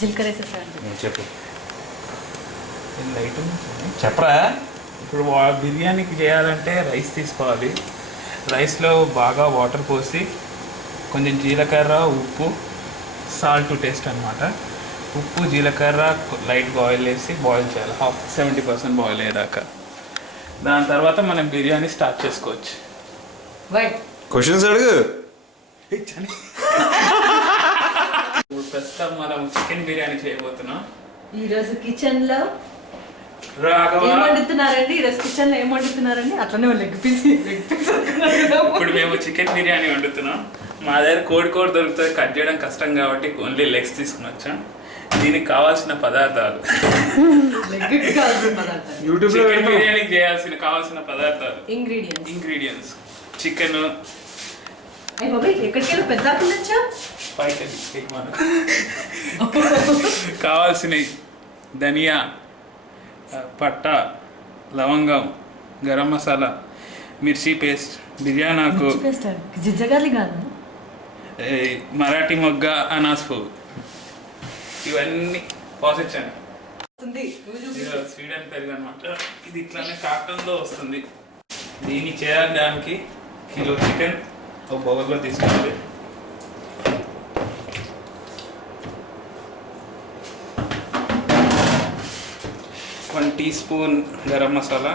జీలకర్ర వేసేసాను. చెప్పు ఐటమ్స్ చెప్పరా. ఇప్పుడు బిర్యానీకి చేయాలంటే రైస్ తీసుకోవాలి. రైస్లో బాగా వాటర్ పోసి కొంచెం జీలకర్ర, ఉప్పు, సాల్ట్ టేస్ట్ అనమాట. ఉప్పు, జీలకర్ర, లైట్గా ఆయిల్ వేసి బాయిల్ చేయాలి. 70% బాయిల్ అయ్యేదాకా. దాని తర్వాత మనం బిర్యానీ స్టార్ట్ చేసుకోవచ్చు. క్వశ్చన్స్ అడుగు. ఇప్పుడు ప్రస్తుతం మనం చికెన్ బిర్యానీ చేయబోతున్నాం. ఈరోజు కిచెన్ లో రాఘవ ఏం వండుతున్నారండి? ఈరోజు కిచెన్ లో ఏం వండుతున్నారండి? అట్లనే లెగ్ పీస్ ఇప్పుడు మేము చికెన్ బిర్యానీ వండుతున్నాం. మా దగ్గర కోడి దొరుకుతుంది, కట్ చేయడం కష్టం కాబట్టి ఓన్లీ లెగ్స్ తీసుకుని వచ్చాం. దీనికి కావాల్సిన పదార్థాలు, చికెన్ బిర్యానీకి కావాల్సిన పదార్థాలు, ఇంగ్రీడియంట్స్ చికెన్. ఎక్కడికి పెద్ద కావాల్సినవి ధనియా, పట్ట, లవంగం, గరం మసాలా, మిర్చి పేస్ట్, బిర్యానీ ఆకు, మరాఠీ మొగ్గ, అనాస్ పువ్వు. ఇవన్నీ ప్రాసెస్ అండి. స్వీడన్ పెరుగు అనమాట. ఇది ఇట్లానే కార్టన్లో వస్తుంది. దీన్ని చేయడానికి కిలో చికెన్ ఒక బౌల్లో తీసుకోవాలి. One teaspoon garam masala,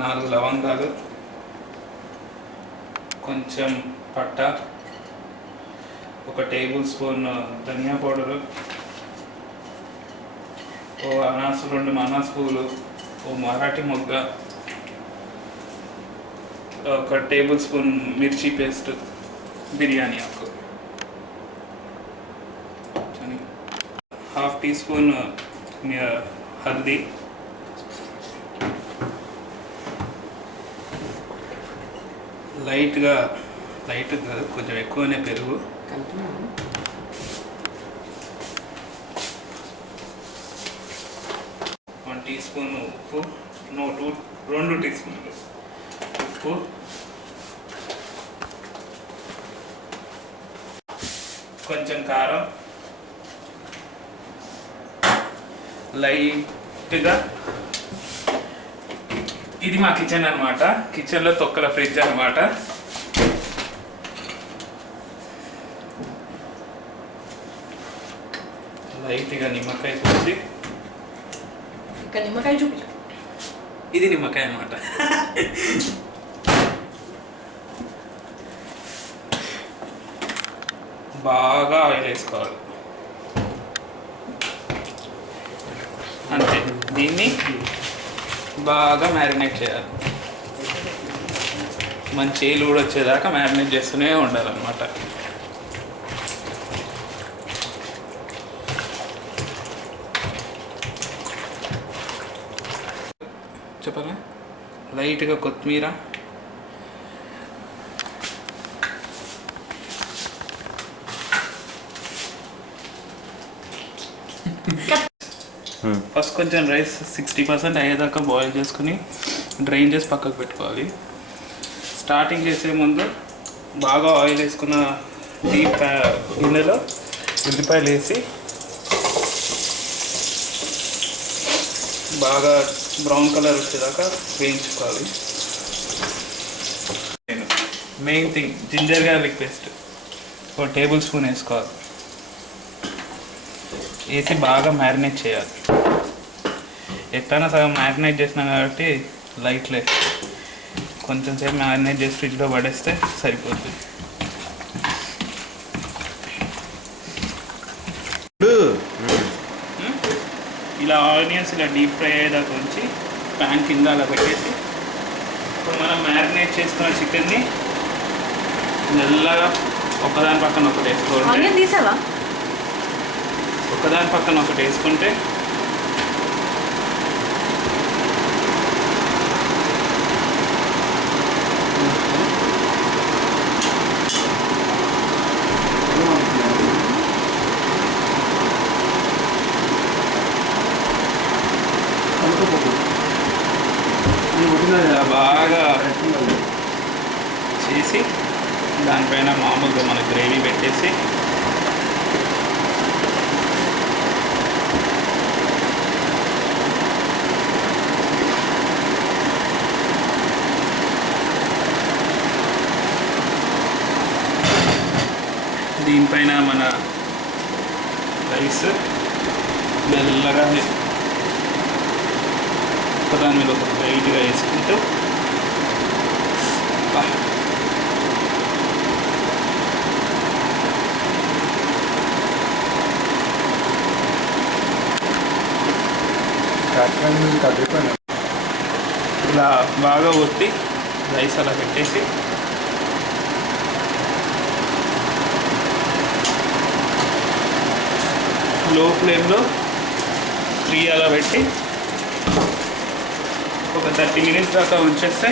4 లవంగాలు, కొంచెం పట్ట, 1 టేబుల్ స్పూన్ ధనియా పౌడరు, 2 అనాస్ పువ్వులు, 1 మరాఠీ మొగ్గ, 1 టేబుల్ స్పూన్ మిర్చి పేస్ట్, బిర్యానీ ఆకు, 1/2 టీ స్పూన్ హల్దీ, లైట్గా కొంచెం ఎక్కువనే పెరుగు, 1 టీ స్పూన్ ఉప్పు, 2 టీ స్పూన్లు ఉప్పు, కొంచెం కారం, లైట్గా. ఇది మా కిచెన్ అనమాట. కిచెన్లో తొక్కల ఫ్రిడ్జ్ అనమాట. లైట్గా నిమ్మకాయ పోసి, నిమ్మకాయ చూపి, ఇది నిమ్మకాయ అనమాట. బాగా ఆయిల్ వేసుకోవాలి. అంతే. దీన్ని బాగా మ్యారినేట్ చేయాలి. మంచి ఏలు కూడా వచ్చేదాకా మ్యారినేట్ చేస్తూనే ఉండాలన్నమాట. చెప్పాలా? లైట్గా కొత్తిమీర, ఫస్ట్ కొంచెం రైస్ 60% అయ్యేదాకా బాయిల్ చేసుకుని డ్రైన్ చేసి పక్కకు పెట్టుకోవాలి. స్టార్టింగ్ చేసే ముందు బాగా ఆయిల్ వేసుకున్న డీప్ గిన్నెలో ఉల్లిపాయలు వేసి బాగా బ్రౌన్ కలర్ వచ్చేదాకా వేయించుకోవాలి. Main thing ginger garlic paste 1 tablespoon వేసుకోవాలి. వేసి బాగా మ్యారినేట్ చేయాలి. ఎట్లయినా సగం మ్యారినేట్ చేసినాం కాబట్టి లైట్లే కొంచెం సేపు మ్యారినేట్ చేసి ఫ్రిడ్జ్లో పడేస్తే సరిపోతుంది. ఇలా ఆనియన్స్ ఇలా డీప్ ఫ్రై అయ్యేదాకా ఉంచి ప్యాన్ కింద అలా పెట్టేసి ఇప్పుడు మనం మ్యారినేట్ చేసుకున్న చికెన్ని మెల్లగా ఒకదాని పక్కన ఒకటి వేసుకోవాలి. ఒకదాని పక్కన ఒకటి వేసుకుంటే బాగా చేసి దానిపైన మామూలుగా మన గ్రేవీ పెట్టేసి మన రైస్ మెల్లగా దాని మీద ఒక లైట్గా వేసుకుంటూ ఇలా బాగా ఒత్తి రైస్ అలా పెట్టేసి లో ఫ్లేమ్లో 3 అలా పెట్టి ఒక 30 minutes దాకా ఉంచేస్తే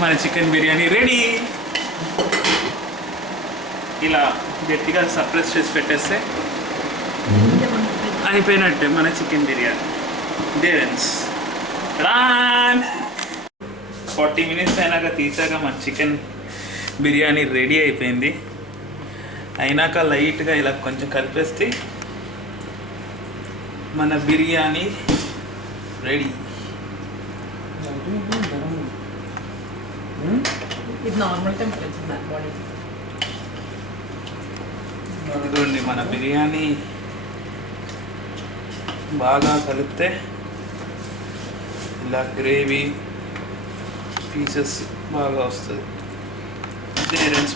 మన చికెన్ బిర్యానీ రెడీ. ఇలా గట్టిగా సప్రెస్ చేసి పెట్టేస్తే అయిపోయినట్టే మన చికెన్ బిర్యానీ. డేరెన్స్ రాన్ 40 minutes అయినాక తీసాక మన చికెన్ బిర్యానీ రెడీ అయిపోయింది. అయినాక లైట్గా ఇలా కొంచెం కలిపేస్తే మన బిర్యానీ రెడీ. ఇది నార్మల్ టెంపరేచర్ బాడీ. ఇదిగోండి మన బిర్యానీ బాగా కలిపితే ఇలా గ్రేవీ పీసెస్ బాగా వస్తుంది.